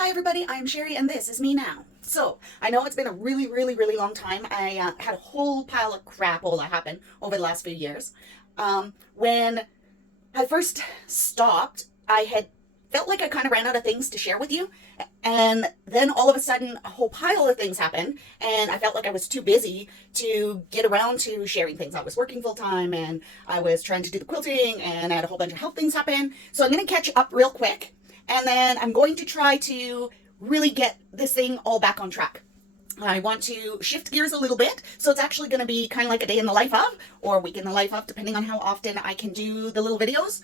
Hi everybody, I'm Sherry and this is me now. So, I know it's been a really long time. I had a whole pile of crap all that happened over the last few years. When I first stopped, I had felt like I kind of ran out of things to share with you. And then all of a sudden, a whole pile of things happened, and I felt like I was too busy to get around to sharing things. I was working full time, and I was trying to do the quilting, and I had a whole bunch of health things happen. So I'm going to catch up real quick, and then I'm going to try to really get this thing all back on track. I want to shift gears a little bit, so it's actually going to be kind of like a day in the life of, or a week in the life of, depending on how often I can do the little videos.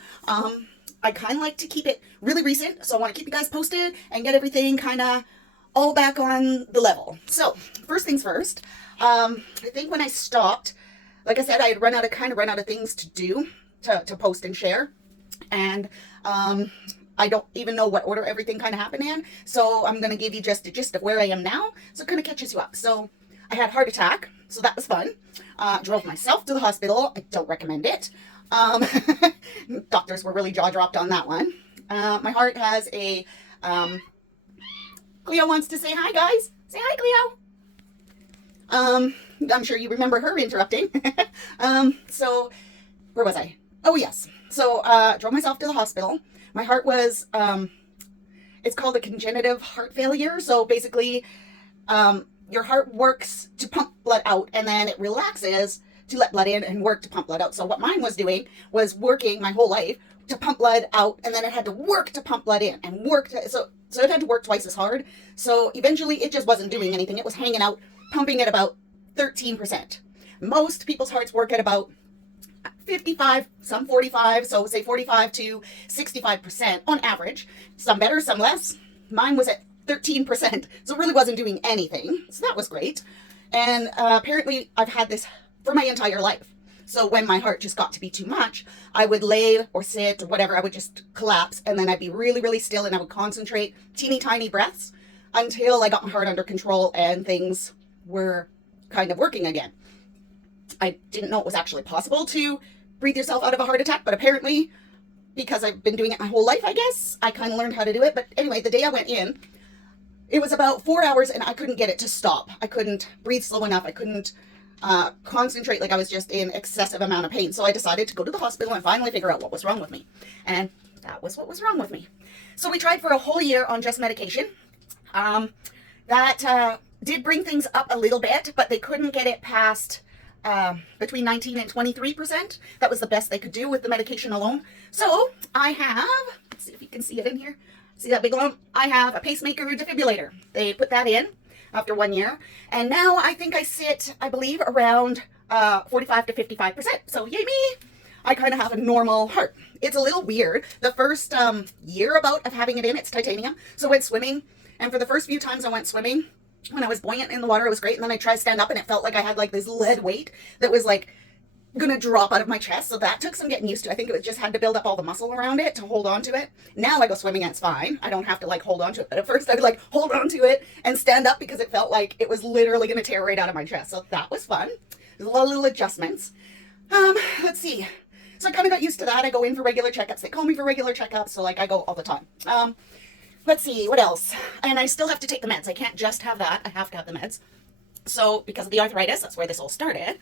I kind of like to keep it really recent, so I want to keep you guys posted and get everything kind of all back on the level. So, first things first, I think when I stopped, like I said, I had run out of things to do, to post and share, and I don't even know what order everything kind of happened in, so I'm going to give you just a gist of where I am now, so it kind of catches you up. So, I had a heart attack, so that was fun. Drove myself to the hospital. I don't recommend it. Doctors were really jaw-dropped on that one. My heart has a, Cleo wants to say hi, guys. Say hi, Cleo. I'm sure you remember her interrupting. So, where was I? Oh, yes. So, drove myself to the hospital. My heart was, it's called a congenitive heart failure. So, basically, your heart works to pump blood out, and then it relaxes to let blood in and work to pump blood out. So what mine was doing was working my whole life to pump blood out, and then it had to work to pump blood in and so it had to work twice as hard. So eventually it just wasn't doing anything. It was hanging out, pumping at about 13%. Most people's hearts work at about 55, some 45, so say 45 to 65% on average. Some better, some less. Mine was at 13%, so it really wasn't doing anything. So that was great. And apparently I've had this for my entire life. So when my heart just got to be too much, I would lay or sit or whatever, I would just collapse, and then I'd be really still, and I would concentrate teeny tiny breaths until I got my heart under control and things were kind of working again. I didn't know it was actually possible to breathe yourself out of a heart attack, but apparently, because I've been doing it my whole life, I guess, I kind of learned how to do it. But anyway, the day I went in, it was about 4 hours and I couldn't get it to stop. I couldn't breathe slow enough. I couldn't concentrate, like I was just in excessive amount of pain. So I decided to go to the hospital and finally figure out what was wrong with me. And that was what was wrong with me. So we tried for a whole year on just medication. That did bring things up a little bit, but they couldn't get it past between 19 and 23%. That was the best they could do with the medication alone. So I have, let's see if you can see it in here. See that big lump? I have a pacemaker defibrillator. They put that in after 1 year. And now I think I sit, I believe, around 45 to 55%. So yay me! I kind of have a normal heart. It's a little weird. The first year about of having it in, it's titanium. So I went swimming. And for the first few times I went swimming, when I was buoyant in the water, it was great. And then I tried to stand up and it felt like I had like this lead weight that was like gonna drop out of my chest. So that took some getting used to. I think it was just had to build up all the muscle around it to hold on to it. Now I go swimming and it's fine. I don't have to like hold on to it. But at first I would like hold on to it and stand up because it felt like it was literally gonna tear right out of my chest. So that was fun. There's a lot of little adjustments. Let's see. So I kind of got used to that. I go in for regular checkups. They call me for regular checkups. So like I go all the time. Let's see, what else? And I still have to take the meds. I can't just have that. I have to have the meds. So because of the arthritis, that's where this all started.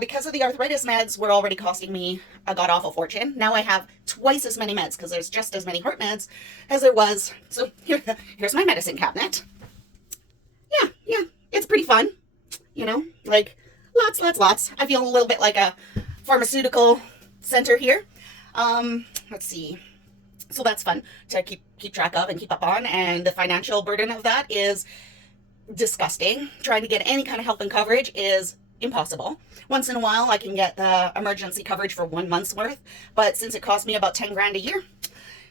Because of the arthritis meds were already costing me a god-awful fortune. Now I have twice as many meds because there's just as many heart meds as there was. So here's my medicine cabinet. Yeah, it's pretty fun. You know, like lots. I feel a little bit like a pharmaceutical center here. Let's see. So that's fun to keep track of and keep up on. And the financial burden of that is disgusting. Trying to get any kind of help and coverage is impossible. Once in a while I can get the emergency coverage for 1 month's worth, but since it costs me about 10 grand a year,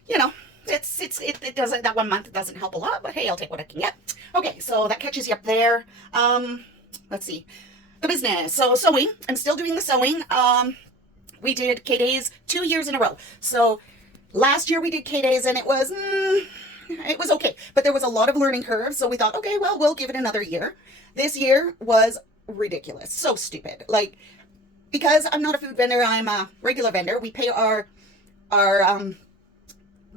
you know, it doesn't, that 1 month it doesn't help a lot, but hey, I'll take what I can get. Okay, so that catches you up there. Let's see, the business. So sewing, I'm still doing the sewing. We did K-Days 2 years in a row. So last year we did K-Days and it was okay, but there was a lot of learning curves, so we thought, okay, well, we'll give it another year. This year was ridiculous, so stupid. Like, because I'm not a food vendor, I'm a regular vendor, we pay our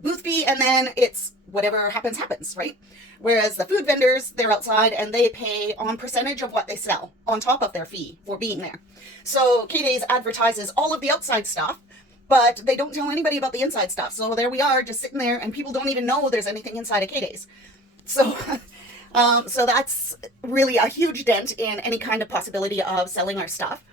booth fee, and then it's whatever happens, happens, right? Whereas the food vendors, they're outside and they pay on percentage of what they sell on top of their fee for being there. So K-Days advertises all of the outside stuff, but they don't tell anybody about the inside stuff. So there we are, just sitting there, and people don't even know there's anything inside of K-Days. So, so that's really a huge dent in any kind of possibility of selling our stuff.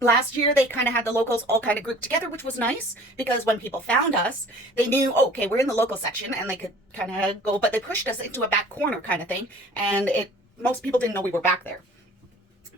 Last year, they kind of had the locals all kind of grouped together, which was nice, because when people found us, they knew, oh, okay, we're in the local section, and they could kind of go, but they pushed us into a back corner kind of thing, and most people didn't know we were back there.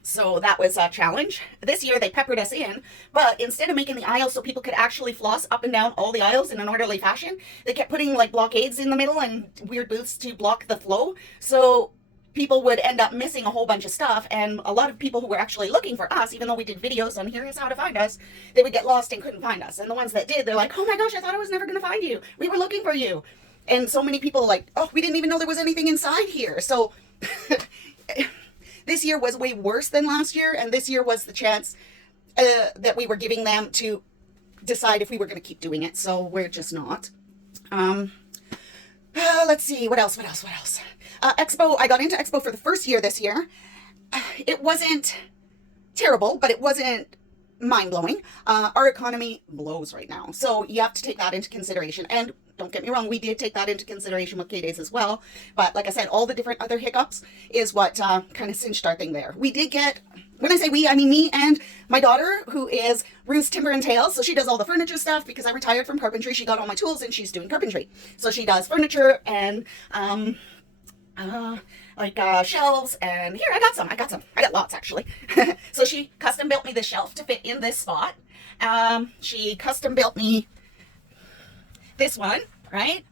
So that was a challenge. This year, they peppered us in, but instead of making the aisles so people could actually floss up and down all the aisles in an orderly fashion, they kept putting like blockades in the middle and weird booths to block the flow. So people would end up missing a whole bunch of stuff, and a lot of people who were actually looking for us, even though we did videos on here is how to find us, they would get lost and couldn't find us. And the ones that did, they're like, oh my gosh, I thought I was never going to find you. We were looking for you. And so many people like, oh, we didn't even know there was anything inside here. So this year was way worse than last year, and this year was the chance that we were giving them to decide if we were going to keep doing it. So we're just not. Let's see, what else? Expo, I got into Expo for the first year this year. It wasn't terrible, but it wasn't mind-blowing. Our economy blows right now, so you have to take that into consideration. And don't get me wrong, we did take that into consideration with K-Days as well. But like I said, all the different other hiccups is what kind of cinched our thing there. We did get, when I say we, I mean me and my daughter, who is Ruth's Timber and Tales. So she does all the furniture stuff because I retired from carpentry. She got all my tools and she's doing carpentry. So she does furniture and shelves, and here, I got some. I got lots, actually. So she custom built me this shelf to fit in this spot. She custom built me this one, right,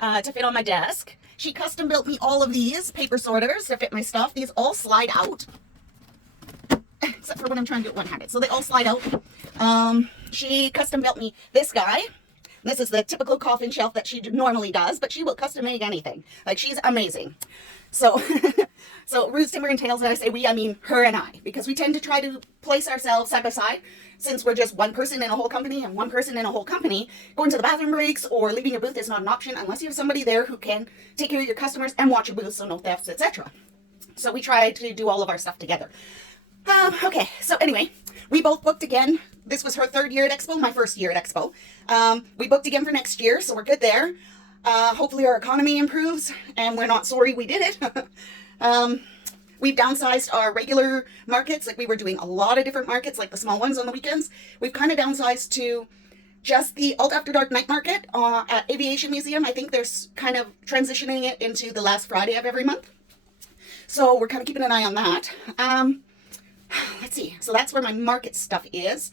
to fit on my desk. She custom built me all of these paper sorters to fit my stuff. These all slide out, except for when I'm trying to do it one-handed. So they all slide out. She custom built me this guy. This is the typical coffin shelf that she normally does, but she will custom make anything. Like, she's amazing. So, so Ruth's Timber and Tales, and I say we, I mean her and I, because we tend to try to place ourselves side by side, since we're just one person in a whole company and one person in a whole company. Going to the bathroom breaks or leaving your booth is not an option unless you have somebody there who can take care of your customers and watch your booth, so no thefts, etc. So we try to do all of our stuff together. Okay, so anyway, we both booked again. This was her third year at Expo, my first year at Expo. We booked again for next year, so we're good there. Hopefully our economy improves, and we're not sorry we did it. We've downsized our regular markets. Like, we were doing a lot of different markets, like the small ones on the weekends. We've kind of downsized to just the Alt After Dark night market at Aviation Museum. I think they're kind of transitioning it into the last Friday of every month. So we're kind of keeping an eye on that. Let's see. So that's where my market stuff is.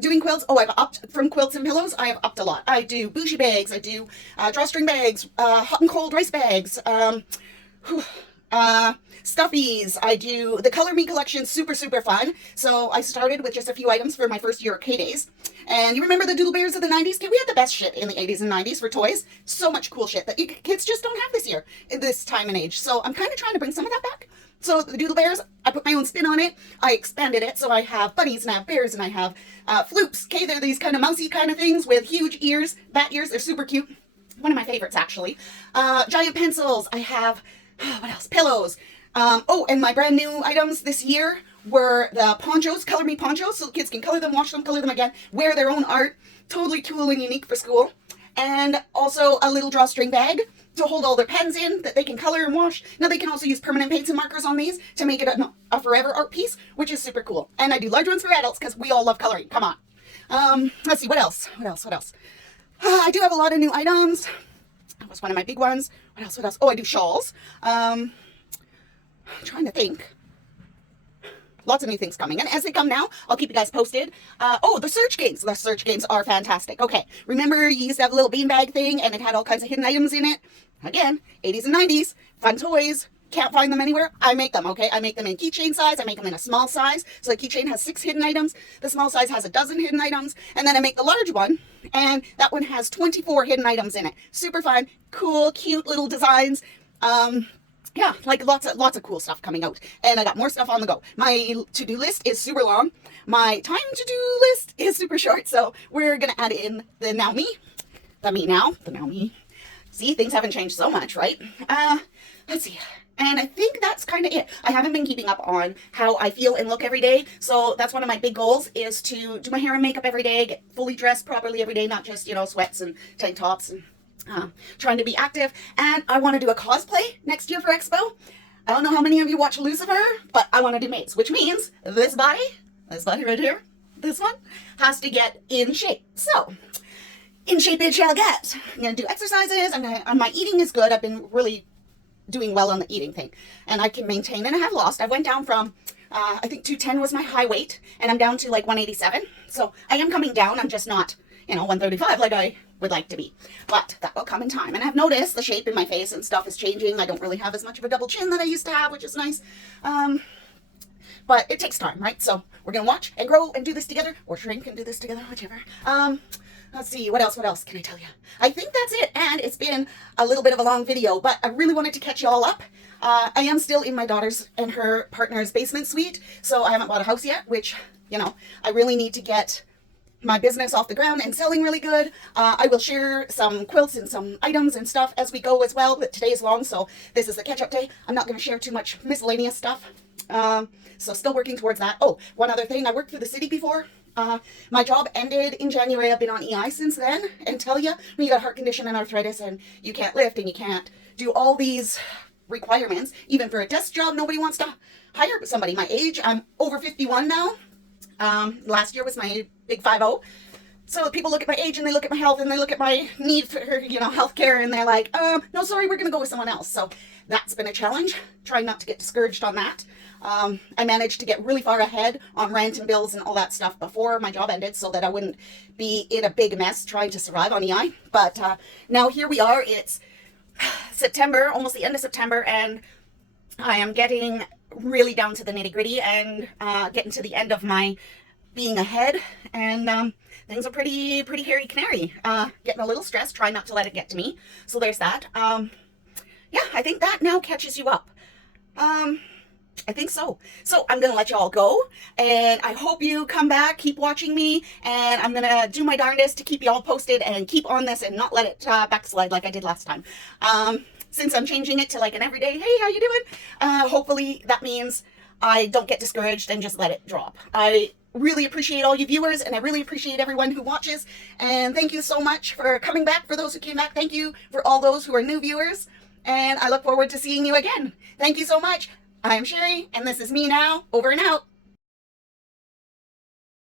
Doing quilts. Oh, I've upped from quilts and pillows. I have upped a lot. I do bougie bags. I do drawstring bags, hot and cold rice bags, stuffies. I do the Color Me collection. Super, super fun. So I started with just a few items for my first year of K-Days. And you remember the Doodle Bears of the 90s? We had the best shit in the 80s and 90s for toys. So much cool shit that you kids just don't have this year, in this time and age. So I'm kind of trying to bring some of that back. So the Doodle Bears, I put my own spin on it. I expanded it. So I have bunnies and I have bears and I have floops. Okay, they're these kind of mousy kind of things with huge ears, bat ears. They're super cute. One of my favorites, actually. Giant pencils. I have, what else? Pillows. Oh, and my brand new items this year were the ponchos, Color Me ponchos. So kids can color them, wash them, color them again, wear their own art. Totally cool and unique for school. And also a little drawstring bag to hold all their pens in that they can color and wash. Now they can also use permanent paints and markers on these to make it a forever art piece, which is super cool. And I do large ones for adults because we all love coloring. Come on. Let's see, what else? I do have a lot of new items. That was one of my big ones. What else? Oh, I do shawls. I'm trying to think. Lots of new things coming. And as they come now, I'll keep you guys posted. Oh, the search games. The search games are fantastic. Okay, remember you used to have a little beanbag thing and it had all kinds of hidden items in it? Again, 80s and 90s, fun toys. Can't find them anywhere. I make them, okay? I make them in keychain size. I make them in a small size. So the keychain has 6 hidden items. The small size has 12 hidden items. And then I make the large one, and that one has 24 hidden items in it. Super fun, cool, cute little designs. Yeah, like lots of cool stuff coming out. And I got more stuff on the go. My to-do list is super long. My time to-do list is super short. So we're going to add in the Now Me. the me now, the now me. See, things haven't changed so much, right? Let's see. And I think that's kind of it. I haven't been keeping up on how I feel and look every day. So that's one of my big goals, is to do my hair and makeup every day, get fully dressed properly every day, not just, you know, sweats and tank tops, and trying to be active. And I want to do a cosplay next year for Expo. I don't know how many of you watch Lucifer, but I want to do Maze, which means this body right here, this one, has to get in shape. So in shape it shall get. I'm going to do exercises. My eating is good. I've been really doing well on the eating thing, and I can maintain, and I have lost. I went down from I think 210 was my high weight, and I'm down to like 187. So I am coming down. I'm just not, you know, 135 like I would like to be, but that will come in time. And I've noticed the shape in my face and stuff is changing. I don't really have as much of a double chin that I used to have, which is nice. But it takes time, right? So we're gonna watch and grow and do this together, or shrink and do this together, whichever. Let's see, what else can I tell you? I think that's it, and it's been a little bit of a long video, but I really wanted to catch you all up. I am still in my daughter's and her partner's basement suite, so I haven't bought a house yet, which, you know, I really need to get my business off the ground and selling really good. I will share some quilts and some items and stuff as we go as well, but today is long, so this is the catch-up day. I'm not going to share too much miscellaneous stuff, so still working towards that. Oh, one other thing, I worked for the city before. My job ended in January. I've been on EI since then, and tell you, when you got a heart condition and arthritis and you can't lift and you can't do all these requirements, even for a desk job, nobody wants to hire somebody my age. I'm over 51 now. Last year was my big 50. So people look at my age and they look at my health and they look at my need for, you know, healthcare, and they're like, no, sorry, we're going to go with someone else. So that's been a challenge. Trying not to get discouraged on that. I managed to get really far ahead on rent and bills and all that stuff before my job ended, so that I wouldn't be in a big mess trying to survive on EI. But now here we are. It's September, almost the end of September, and I am getting really down to the nitty gritty and getting to the end of my being ahead, and things are pretty hairy canary. Getting a little stressed, trying not to let it get to me. So there's that. Yeah, I think that now catches you up. I think so. So I'm going to let you all go, and I hope you come back, keep watching me, and I'm going to do my darndest to keep you all posted and keep on this and not let it backslide like I did last time. Since I'm changing it to like an everyday, hey, how you doing? Hopefully that means I don't get discouraged and just let it drop. I really appreciate all you viewers, and I really appreciate everyone who watches, and thank you so much for coming back. For those who came back, thank you. For all those who are new viewers, and I look forward to seeing you again. Thank you so much. I'm Sherry, and this is me now, over and out.